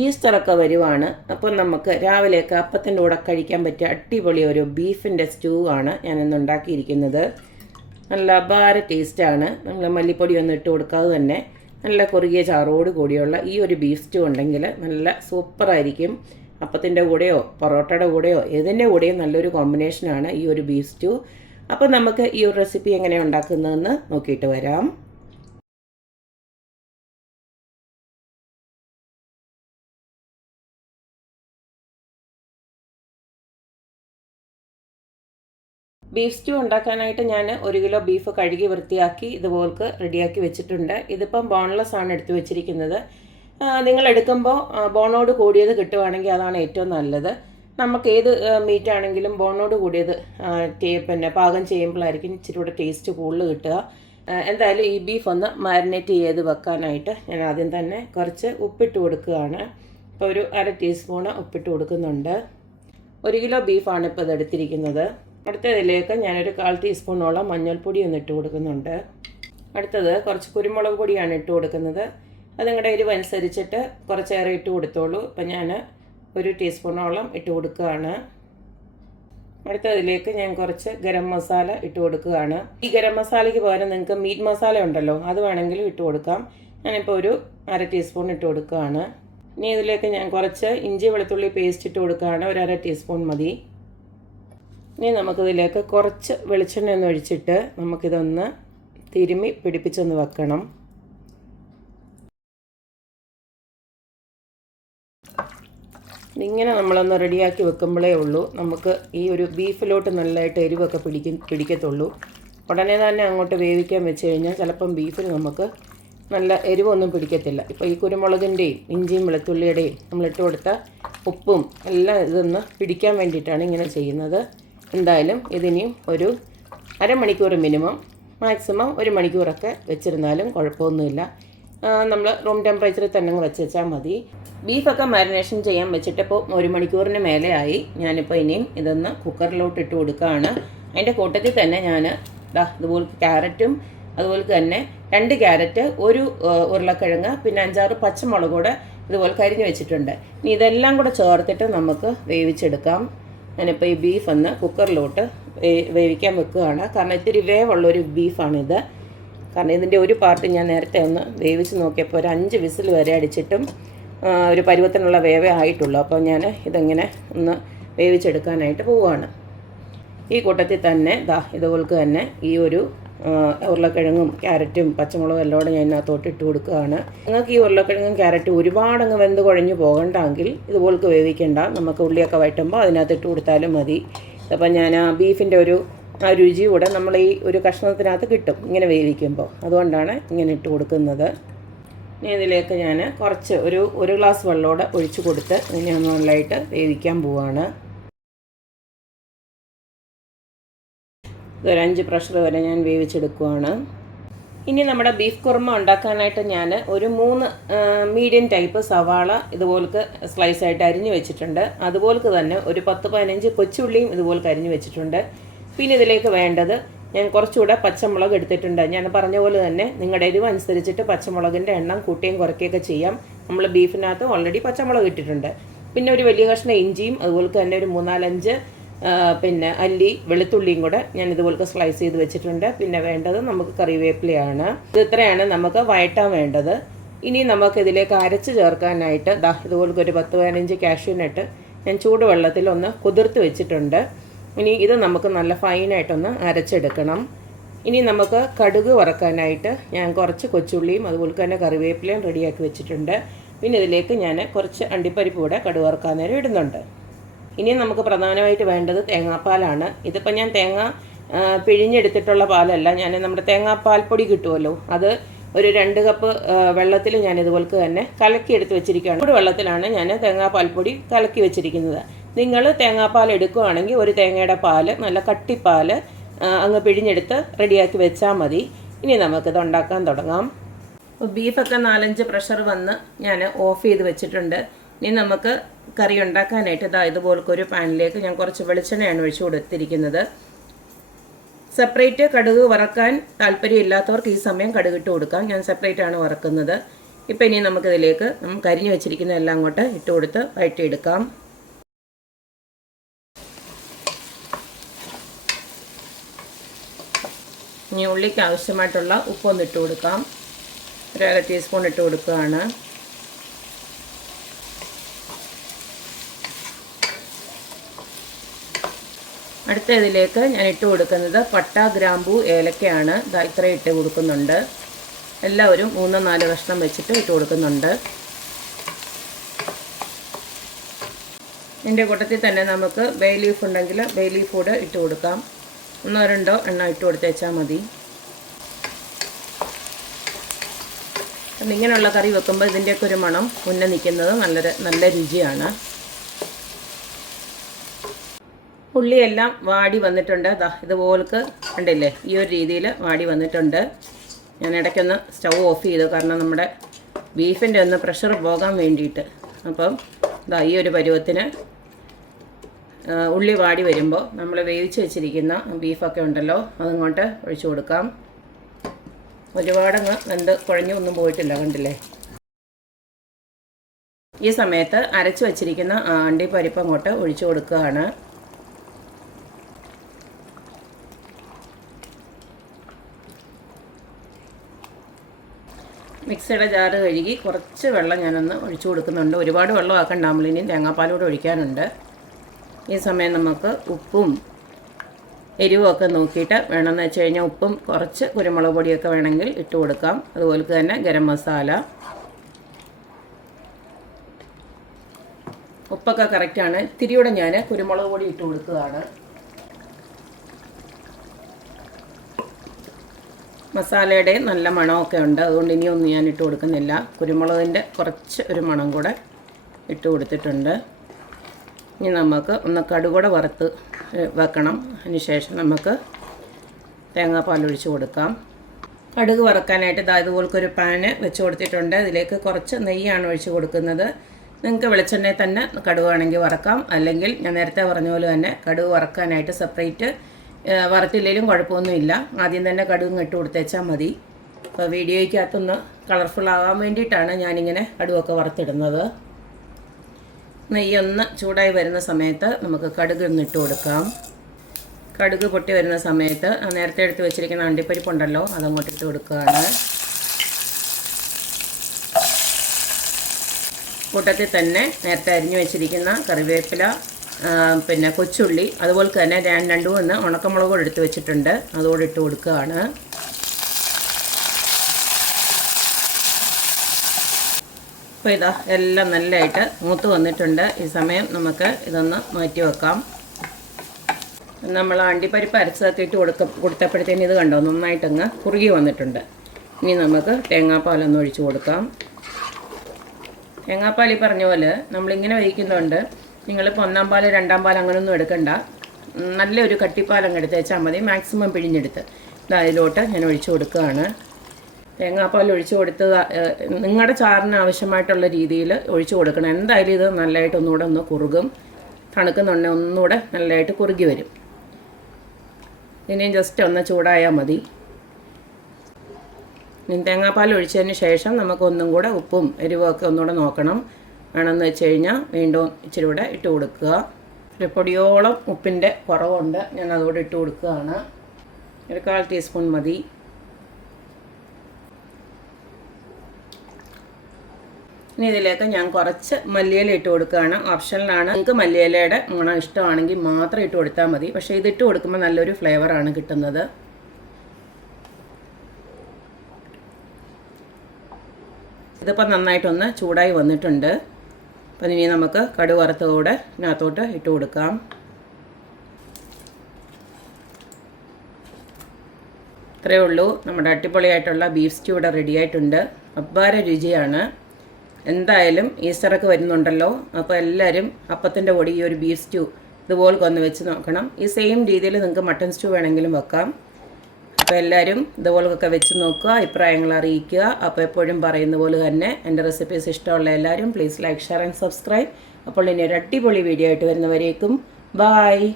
ഈസ്റ്ററൊക്കെ വരുവാണ്. അപ്പം നമുക്ക് രാവിലെയൊക്കെ അപ്പത്തിൻ്റെ കൂടെ കഴിക്കാൻ പറ്റിയ അടിപൊളി ഒരു ബീഫിൻ്റെ സ്റ്റൂ ആണ് ഞാനിന്ന് ഉണ്ടാക്കിയിരിക്കുന്നത്. നല്ല അപാര ടേസ്റ്റാണ്. നമ്മൾ മല്ലിപ്പൊടിയൊന്നും ഇട്ട് കൊടുക്കാതെ തന്നെ നല്ല കുറുകിയ ചാറോട് കൂടിയുള്ള ഈ ഒരു ബീഫ് സ്റ്റൂ ഉണ്ടെങ്കിൽ നല്ല സൂപ്പറായിരിക്കും. അപ്പത്തിൻ്റെ കൂടെയോ പൊറോട്ടയുടെ കൂടെയോ ഏതിൻ്റെ കൂടെയും നല്ലൊരു കോമ്പിനേഷനാണ് ഈ ഒരു ബീഫ് സ്റ്റൂ. അപ്പോൾ നമുക്ക് ഈ ഒരു റെസിപ്പി എങ്ങനെയാണ് ഉണ്ടാക്കുന്നതെന്ന് നോക്കിയിട്ട് വരാം. ബീഫ് സ്റ്റൂ ഉണ്ടാക്കാനായിട്ട് ഞാൻ 1 കിലോ ബീഫ് കഴുകി വൃത്തിയാക്കി ഇതുപോൾക്ക് റെഡിയാക്കി വെച്ചിട്ടുണ്ട്. ഇതിപ്പം ബോൺലെസ് ആണ് എടുത്തു വെച്ചിരിക്കുന്നത്. നിങ്ങൾ എടുക്കുമ്പോൾ ബോണോട് കൂടിയത് കിട്ടുവാണെങ്കിൽ അതാണ് ഏറ്റവും നല്ലത്. നമുക്ക് ഏത് മീറ്റ് ആണെങ്കിലും ബോണോട് കൂടിയത് പിന്നെ പാകം ചെയ്യുമ്പോഴായിരിക്കും ഇച്ചിരി കൂടെ ടേസ്റ്റ് കൂടുതൽ കിട്ടുക. എന്തായാലും ഈ ബീഫ് ഒന്ന് മാരിനേറ്റ് ചെയ്ത് വെക്കാനായിട്ട് ഞാൻ ആദ്യം തന്നെ കുറച്ച് ഉപ്പിട്ട് കൊടുക്കുകയാണ്. ഇപ്പോൾ ഒരു 1/2 ടീസ്പൂണ് ഉപ്പിട്ട് കൊടുക്കുന്നുണ്ട്. 1 കിലോ ബീഫാണ് ഇപ്പോൾ ഇത് എടുത്തിരിക്കുന്നത്. അടുത്തതിലേക്ക് ഞാനൊരു 1/4 ടീസ്പൂണോളം മഞ്ഞൾപ്പൊടി ഒന്ന് ഇട്ട് കൊടുക്കുന്നുണ്ട്. അടുത്തത് കുറച്ച് കുരുമുളക് പൊടിയാണ് ഇട്ട് കൊടുക്കുന്നത്. അത് നിങ്ങളുടെ എരിവ് അനുസരിച്ചിട്ട് കുറച്ചേറെ ഇട്ട് കൊടുത്തോളൂ. ഇപ്പം ഞാൻ 1 ടീസ്പൂണോളം ഇട്ട് കൊടുക്കുകയാണ്. അടുത്തതിലേക്ക് ഞാൻ കുറച്ച് ഗരം മസാല ഇട്ട് കൊടുക്കുകയാണ്. ഈ ഗരം മസാലയ്ക്ക് പകരം നിങ്ങൾക്ക് മീറ്റ് മസാല ഉണ്ടല്ലോ, അത് വേണമെങ്കിലും ഇട്ട് കൊടുക്കാം. ഞാനിപ്പോൾ ഒരു 1/2 ടീസ്പൂൺ ഇട്ട് കൊടുക്കുകയാണ്. ഇനി ഇതിലേക്ക് ഞാൻ കുറച്ച് ഇഞ്ചി വെളുത്തുള്ളി പേസ്റ്റ് ഇട്ട് കൊടുക്കുകയാണ്. ഒരു 1/2 ടീസ്പൂൺ മതി. ഇനി നമുക്കിതിലേക്ക് കുറച്ച് വെളിച്ചെണ്ണ ഒന്ന് ഒഴിച്ചിട്ട് നമുക്കിതൊന്ന് തിരുമ്മി പിടിപ്പിച്ചൊന്ന് വെക്കണം. ഇങ്ങനെ നമ്മളൊന്ന് റെഡിയാക്കി വെക്കുമ്പോഴേ ഉള്ളൂ നമുക്ക് ഈ ഒരു ബീഫിലോട്ട് നല്ലതായിട്ട് എരിവൊക്കെ പിടിക്കത്തുള്ളൂ. ഉടനെ തന്നെ അങ്ങോട്ട് വേവിക്കാൻ വെച്ച് കഴിഞ്ഞാൽ ചിലപ്പം ബീഫിന് നമുക്ക് നല്ല എരിവൊന്നും പിടിക്കത്തില്ല. ഇപ്പോൾ ഈ കുരുമുളകിൻ്റെയും ഇഞ്ചിയും വെളുത്തുള്ളിയുടെയും നമ്മളിട്ട് കൊടുത്ത ഉപ്പും എല്ലാം ഇതൊന്ന് പിടിക്കാൻ വേണ്ടിയിട്ടാണ് ഇങ്ങനെ ചെയ്യുന്നത്. എന്തായാലും ഇതിനിയും ഒരു അരമണിക്കൂർ മിനിമം, മാക്സിമം 1 മണിക്കൂറൊക്കെ വെച്ചിരുന്നാലും കുഴപ്പമൊന്നുമില്ല. നമ്മൾ റൂം ടെമ്പറേച്ചറിൽ തന്നെ വെച്ച് വെച്ചാൽ മതി. ബീഫൊക്കെ മാരിനേഷൻ ചെയ്യാൻ വെച്ചിട്ടിപ്പോൾ 1 മണിക്കൂറിന് മേലെ ആയി. ഞാനിപ്പോൾ ഇനിയും ഇതൊന്ന് കുക്കറിലോട്ട് ഇട്ട് കൊടുക്കുകയാണ്. അതിൻ്റെ കൂട്ടത്തിൽ തന്നെ ഞാൻ ഇതുപോലെ ക്യാരറ്റും അതുപോലെ തന്നെ 2 ക്യാരറ്റ്, 1 ഉരുളക്കിഴങ്ങ്, പിന്നെ 5-6 പച്ചമുളക് കൂടെ ഇതുപോലെ കരിഞ്ഞ് വെച്ചിട്ടുണ്ട്. ഇനി ഇതെല്ലാം കൂടെ ചേർത്തിട്ട് നമുക്ക് വേവിച്ചെടുക്കാം. ഞാനിപ്പോൾ ഈ ബീഫ് ഒന്ന് കുക്കറിലോട്ട് വേവിക്കാൻ വെക്കുകയാണ്. കാരണം ഇത്തിരി വേവുള്ളൊരു ബീഫാണിത്. കാരണം ഇതിൻ്റെ ഒരു പാർട്ട് ഞാൻ നേരത്തെ ഒന്ന് വേവിച്ച് നോക്കിയപ്പോൾ ഒരു 5 വിസിൽ വരെ അടിച്ചിട്ടും ഒരു പരുവത്തിനുള്ള വേവേ ആയിട്ടുള്ളൂ. അപ്പോൾ ഞാൻ ഇതിങ്ങനെ ഒന്ന് വേവിച്ചെടുക്കാനായിട്ട് പോവുകയാണ്. ഈ കൂട്ടത്തിൽ തന്നെ ഇതുപോലെ തന്നെ ഈ ഒരു ഉരുളക്കിഴങ്ങും ക്യാരറ്റും പച്ചമുളകും എല്ലാം കൂടെ ഞാൻ ഇതിനകത്തോട്ട് ഇട്ട് കൊടുക്കുകയാണ്. നിങ്ങൾക്ക് ഈ ഉരുളക്കിഴങ്ങും ക്യാരറ്റും ഒരുപാടങ്ങ് വെന്ത് കുഴഞ്ഞു പോകണ്ടെങ്കിൽ ഇതുപോൾക്ക് വേവിക്കേണ്ട. നമുക്ക് ഉള്ളിയൊക്കെ വഴറ്റുമ്പോൾ അതിനകത്ത് ഇട്ട് കൊടുത്താലും മതി. അപ്പം ഞാൻ ആ ബീഫിൻ്റെ ഒരു രുചി കൂടെ നമ്മൾ ഈ ഒരു കഷ്ണത്തിനകത്ത് കിട്ടും ഇങ്ങനെ വേവിക്കുമ്പോൾ. അതുകൊണ്ടാണ് ഇങ്ങനെ ഇട്ട് കൊടുക്കുന്നത്. ഇനി ഇതിലേക്ക് ഞാൻ കുറച്ച് ഒരു ഗ്ലാസ് വെള്ളമോടെ ഒഴിച്ച് കൊടുത്ത് ഇനി നല്ലതായിട്ട് വേവിക്കാൻ പോവുകയാണ്. ഇതൊരു 5 പ്രഷർ വരെ ഞാൻ വേവിച്ചെടുക്കുകയാണ്. ഇനി നമ്മുടെ ബീഫ് കുറുമ ഉണ്ടാക്കാനായിട്ട് ഞാൻ ഒരു 3 മീഡിയം ടൈപ്പ് സവാള ഇതുപോലക്ക് സ്ലൈസായിട്ട് അരിഞ്ഞ് വെച്ചിട്ടുണ്ട്. അതുപോലക്ക് തന്നെ ഒരു 10-15 കൊച്ചുള്ളിയും ഇതുപോലക്ക് അരിഞ്ഞ് വെച്ചിട്ടുണ്ട്. പിന്നെ ഇതിലേക്ക് വേണ്ടത് ഞാൻ കുറച്ചുകൂടെ പച്ചമുളക് എടുത്തിട്ടുണ്ട്. ഞാൻ പറഞ്ഞ പോലെ തന്നെ നിങ്ങളുടെ എരിവ് അനുസരിച്ചിട്ട് പച്ചമുളകിൻ്റെ എണ്ണം കൂട്ടുകയും കുറയ്ക്കുകയൊക്കെ ചെയ്യാം. നമ്മൾ ബീഫിനകത്ത് ഓൾറെഡി പച്ചമുളക് ഇട്ടിട്ടുണ്ട്. പിന്നെ ഒരു വലിയ കഷ്ണം ഇഞ്ചിയും അതുപോലെ തന്നെ ഒരു 3-4 പിന്നെ അല്ലി വെളുത്തുള്ളിയും കൂടെ ഞാൻ ഇതുപോലെ സ്ലൈസ് ചെയ്ത് വെച്ചിട്ടുണ്ട്. പിന്നെ വേണ്ടത് നമുക്ക് കറിവേപ്പിലയാണ്. ഇത് ഇത്രയാണ് നമുക്ക് വഴറ്റാൻ വേണ്ടത്. ഇനി നമുക്കിതിലേക്ക് അരച്ച് ചേർക്കാനായിട്ട് ഇതുപോലൊക്കെ ഒരു 10-15 കാഷ്യൂനട്ട് ഞാൻ ചൂടുവെള്ളത്തിൽ ഒന്ന് കുതിർത്ത് വെച്ചിട്ടുണ്ട്. ഇനി ഇത് നമുക്ക് നല്ല ഫൈനായിട്ടൊന്ന് അരച്ചെടുക്കണം. ഇനി നമുക്ക് കടുക് വറക്കാനായിട്ട് ഞാൻ കുറച്ച് കൊച്ചുള്ളിയും അതുപോലെ തന്നെ കറിവേപ്പിലയും റെഡിയാക്കി വെച്ചിട്ടുണ്ട്. പിന്നെ ഇതിലേക്ക് ഞാൻ കുറച്ച് അണ്ടിപ്പരിപ്പ് കൂടെ കടുക് വറക്കാൻ നേരം ഇടുന്നുണ്ട്. ഇനി നമുക്ക് പ്രധാനമായിട്ട് വേണ്ടത് തേങ്ങാപ്പാലാണ്. ഇതിപ്പോൾ ഞാൻ തേങ്ങ പിഴിഞ്ഞെടുത്തിട്ടുള്ള പാലല്ല, ഞാൻ നമ്മുടെ തേങ്ങാപ്പാൽപ്പൊടി കിട്ടുമല്ലോ, അത് ഒരു 2 കപ്പ് വെള്ളത്തിൽ ഞാൻ ഇതുപോലക്ക് തന്നെ കലക്കി എടുത്ത് വെച്ചിരിക്കുകയാണ്. ഒരു വെള്ളത്തിലാണ് ഞാൻ തേങ്ങാപ്പാൽപ്പൊടി കലക്കി വെച്ചിരിക്കുന്നത്. നിങ്ങൾ തേങ്ങാപ്പാൽ എടുക്കുകയാണെങ്കിൽ ഒരു തേങ്ങയുടെ പാല്, നല്ല കട്ടിപ്പാൽ അങ്ങ് പിഴിഞ്ഞെടുത്ത് റെഡിയാക്കി വെച്ചാൽ മതി. ഇനി നമുക്കിത് ഉണ്ടാക്കാൻ തുടങ്ങാം. ബീഫൊക്കെ 4-5 പ്രഷർ വന്ന് ഞാൻ ഓഫ് ചെയ്ത് വെച്ചിട്ടുണ്ട്. ഇനി നമുക്ക് കറി ഉണ്ടാക്കാനായിട്ട് ഇതുപോലൊക്കെ ഒരു പാനിലേക്ക് ഞാൻ കുറച്ച് വെളിച്ചെണ്ണയാണ് ഒഴിച്ചു കൊടുത്തിരിക്കുന്നത്. സെപ്പറേറ്റ് കടുക് വറക്കാൻ താല്പര്യമില്ലാത്തവർക്ക് ഈ സമയം കടുകിട്ട് കൊടുക്കാം. ഞാൻ സെപ്പറേറ്റ് ആണ് വറക്കുന്നത്. ഇപ്പോൾ ഇനി നമുക്കിതിലേക്ക് അരിഞ്ഞു വെച്ചിരിക്കുന്ന എല്ലാം അങ്ങോട്ട് ഇട്ട് കൊടുത്ത് വഴറ്റിയെടുക്കാം. ഇനി ഉള്ളിക്ക് ആവശ്യമായിട്ടുള്ള ഉപ്പൊന്ന് ഇട്ട് കൊടുക്കാം. ഒരു 1/2 ടീസ്പൂൺ ഇട്ട് കൊടുക്കുകയാണ്. അടുത്ത ഇതിലേക്ക് ഞാൻ ഇട്ട് കൊടുക്കുന്നത് പട്ട, ഗ്രാമ്പൂ, ഏലക്കയാണ്. ഇത്രയും ഇട്ട് കൊടുക്കുന്നുണ്ട്. എല്ലാവരും 3-4 കഷ്ണം വെച്ചിട്ട് ഇട്ട് കൊടുക്കുന്നുണ്ട്. ഇതിൻ്റെ കൂട്ടത്തിൽ തന്നെ നമുക്ക് ബേ ലീഫ് ഉണ്ടെങ്കിൽ ബേ ലീഫ് കൂടെ ഇട്ട് കൊടുക്കാം. 1-2 എണ്ണം ഇട്ട് കൊടുത്തേച്ചാൽ മതി. അപ്പം ഇങ്ങനെയുള്ള കറി വെക്കുമ്പോൾ ഇതിൻ്റെയൊക്കെ ഒരു മണം മുന്നേ നിൽക്കുന്നത് നല്ല രുചിയാണ്. ഉള്ളിയെല്ലാം വാടി വന്നിട്ടുണ്ട്. ഇതുപോലക്ക് കണ്ടില്ലേ, ഈ ഒരു രീതിയിൽ വാടി വന്നിട്ടുണ്ട്. ഞാൻ ഇടയ്ക്കൊന്ന് സ്റ്റൗ ഓഫ് ചെയ്തു, കാരണം നമ്മുടെ ബീഫിൻ്റെ ഒന്ന് പ്രഷർ പോകാൻ വേണ്ടിയിട്ട്. അപ്പം ഈ ഒരു പരുവത്തിന് ഉള്ളി വാടി വരുമ്പോൾ നമ്മൾ വേവിച്ച് വെച്ചിരിക്കുന്ന ബീഫൊക്കെ ഉണ്ടല്ലോ, അതങ്ങോട്ട് ഒഴിച്ചു കൊടുക്കാം. ഒരുപാടങ്ങ് വെന്ത് കുഴഞ്ഞൊന്നും പോയിട്ടില്ല, കണ്ടില്ലേ. ഈ സമയത്ത് അരച്ച് വെച്ചിരിക്കുന്ന അണ്ടിപ്പരിപ്പ് അങ്ങോട്ട് ഒഴിച്ചു കൊടുക്കുകയാണ്. മിക്സിയുടെ ജാറ് കഴുകി കുറച്ച് വെള്ളം ഞാനൊന്ന് ഒഴിച്ചു കൊടുക്കുന്നുണ്ട്. ഒരുപാട് വെള്ളം ആക്കണ്ട, നമ്മളിനി തേങ്ങാപ്പാലൂടെ ഒഴിക്കാനുണ്ട്. ഈ സമയം നമുക്ക് ഉപ്പും എരിവുമൊക്കെ നോക്കിയിട്ട് വേണമെന്ന് വെച്ച് കഴിഞ്ഞാൽ ഉപ്പും കുറച്ച് കുരുമുളക് പൊടിയൊക്കെ വേണമെങ്കിൽ ഇട്ട് കൊടുക്കാം. അതുപോലെ തന്നെ ഗരം മസാല, ഉപ്പൊക്കെ കറക്റ്റാണ്. ഇത്തിരിയൂടെ ഞാൻ കുരുമുളക് പൊടി ഇട്ട് കൊടുക്കുകയാണ്. മസാലയുടെ നല്ല മണമൊക്കെ ഉണ്ട്, അതുകൊണ്ട് ഇനിയൊന്നും ഞാൻ ഇട്ട് കൊടുക്കുന്നില്ല. കുരുമുളകിൻ്റെ കുറച്ച് ഒരു മണം കൂടെ ഇട്ട് കൊടുത്തിട്ടുണ്ട്. ഇനി നമുക്ക് ഒന്ന് കടുകൂടെ വറുത്ത് വെക്കണം. അതിന് ശേഷം നമുക്ക് തേങ്ങാപ്പാൽ ഒഴിച്ച് കൊടുക്കാം. കടുക് വറുക്കാനായിട്ട് ഇതുപോലൊരു പാന് വെച്ച് കൊടുത്തിട്ടുണ്ട്. ഇതിലേക്ക് കുറച്ച് നെയ്യാണ് ഒഴിച്ച് കൊടുക്കുന്നത്. നിങ്ങൾക്ക് വെളിച്ചെണ്ണയിൽ തന്നെ കടുക് വേണമെങ്കിൽ വറക്കാം, അല്ലെങ്കിൽ ഞാൻ നേരത്തെ പറഞ്ഞ പോലെ തന്നെ കടുക് വറക്കാനായിട്ട് സെപ്പറേറ്റ് വറുത്തില്ലെങ്കിലും കുഴപ്പമൊന്നുമില്ല. ആദ്യം തന്നെ കടുക് ഇട്ട് കൊടുത്തേച്ചാൽ മതി. അപ്പോൾ വീഡിയോയ്ക്കകത്തൊന്ന് കളർഫുൾ ആകാൻ വേണ്ടിയിട്ടാണ് ഞാനിങ്ങനെ കടുകൊക്കെ വറുത്തിടുന്നത്. നെയ്യൊന്ന് ചൂടായി വരുന്ന സമയത്ത് നമുക്ക് കടുക് ഇട്ട് കൊടുക്കാം. കടുക് പൊട്ടി വരുന്ന സമയത്ത് നേരത്തെ എടുത്ത് വെച്ചിരിക്കുന്ന അണ്ടിപ്പരിപ്പുണ്ടല്ലോ, അതങ്ങോട്ട് ഇട്ട് കൊടുക്കുകയാണ്. കൂട്ടത്തിൽ തന്നെ നേരത്തെ അരിഞ്ഞു വെച്ചിരിക്കുന്ന കറിവേപ്പില, പിന്നെ കൊച്ചുള്ളി, അതുപോലെ തന്നെ 2-3 ഉണക്കമുളക് കൂടെ എടുത്ത് വെച്ചിട്ടുണ്ട്, അതോടെ ഇട്ട് കൊടുക്കുകയാണ്. അപ്പോൾ എല്ലാം നല്ലതായിട്ട് മൂത്ത് വന്നിട്ടുണ്ട്. ഈ സമയം നമുക്ക് ഇതൊന്ന് മാറ്റി വെക്കാം. നമ്മൾ അണ്ടിപ്പരിപ്പ് അരച്ചതൊക്കെ ഇട്ട് കൊടുത്തപ്പോഴത്തേന് ഇത് കണ്ടോ, നന്നായിട്ടങ്ങ് കുറുകി വന്നിട്ടുണ്ട്. ഇനി നമുക്ക് തേങ്ങാപ്പാലൊന്ന് ഒഴിച്ച് കൊടുക്കാം. തേങ്ങാപ്പാൽ ഈ പറഞ്ഞ പോലെ നമ്മളിങ്ങനെ വയ്ക്കുന്നുണ്ട്. നിങ്ങളിപ്പോൾ 1-ാം പാൽ 2-ാം പാൽ അങ്ങനെയൊന്നും എടുക്കണ്ട. നല്ലൊരു കട്ടിപ്പാലങ്ങ് എടുത്ത് വെച്ചാൽ മതി. മാക്സിമം പിഴിഞ്ഞെടുത്ത് അതിലോട്ട് ഞാൻ ഒഴിച്ചു കൊടുക്കുകയാണ്. തേങ്ങാപ്പാൽ ഒഴിച്ചു കൊടുത്ത് നിങ്ങളുടെ ചാറിന് ആവശ്യമായിട്ടുള്ള രീതിയിൽ ഒഴിച്ചു കൊടുക്കണം. എന്തായാലും ഇത് നല്ലതായിട്ട് ഒന്ന് കുറുകും. തണുക്കുന്നുണ്ടെങ്കിൽ ഒന്നുകൂടെ നല്ലതായിട്ട് കുറുകി വരും. ഇനിയും ജസ്റ്റ് ഒന്ന് ചൂടായാൽ മതി. തേങ്ങാപ്പാൽ ഒഴിച്ചതിന് ശേഷം നമുക്ക് ഒന്നും കൂടെ ഉപ്പും എരിവുമൊക്കെ ഒന്നുകൂടെ നോക്കണം. വേണമെന്ന് വെച്ച് കഴിഞ്ഞാൽ വീണ്ടും ഇച്ചിരി കൂടെ ഇട്ട് കൊടുക്കുക. ഒരു പൊടിയോളം ഉപ്പിൻ്റെ കുറവുണ്ട്, ഞാൻ അതോടെ ഇട്ട് കൊടുക്കുകയാണ്. ഒരു 1/4 ടീസ്പൂൺ മതി. ഇനി ഇതിലേക്ക് ഞാൻ കുറച്ച് മല്ലിയില ഇട്ട് കൊടുക്കുകയാണ്. ഓപ്ഷനിലാണ്. നിങ്ങൾക്ക് മല്ലിയിലയുടെ മണം ഇഷ്ടമാണെങ്കിൽ മാത്രം ഇട്ട് കൊടുത്താൽ മതി. പക്ഷേ ഇതിട്ട് കൊടുക്കുമ്പോൾ നല്ലൊരു ഫ്ലേവറാണ് കിട്ടുന്നത്. ഇതിപ്പോൾ നന്നായിട്ടൊന്ന് ചൂടായി വന്നിട്ടുണ്ട്. അപ്പം ഇനി നമുക്ക് കടുക് വറുത്തതോടെ ഇതിനകത്തോട്ട് ഇട്ട് കൊടുക്കാം. ഇത്രയേ ഉള്ളൂ, നമ്മുടെ അടിപൊളിയായിട്ടുള്ള ബീഫ് സ്റ്റൂ ഇവിടെ റെഡി ആയിട്ടുണ്ട്. അപ്പാര രുചിയാണ്. എന്തായാലും ഈസ്റ്ററൊക്കെ വരുന്നുണ്ടല്ലോ, അപ്പോൾ എല്ലാവരും അപ്പത്തിൻ്റെ കൂടെ ഈ ഒരു ബീഫ് സ്റ്റൂ ഇതുപോലെ ഒന്ന് വെച്ച് നോക്കണം. ഈ സെയിം രീതിയിൽ നിങ്ങൾക്ക് മട്ടൺ സ്റ്റൂ വേണമെങ്കിലും വെക്കാം. അപ്പോൾ എല്ലാവരും ഇതുപോലൊക്കെ വെച്ച് നോക്കുക, അഭിപ്രായങ്ങൾ അറിയിക്കുക. അപ്പോൾ എപ്പോഴും പറയുന്ന പോലെ തന്നെ എൻ്റെ റെസിപ്പീസ് ഇഷ്ടമുള്ള എല്ലാവരും please like, share and subscribe. അപ്പോൾ ഇനി ഒരു അടിപൊളി വീഡിയോ ആയിട്ട് വരുന്നവരേക്കും ബായ്.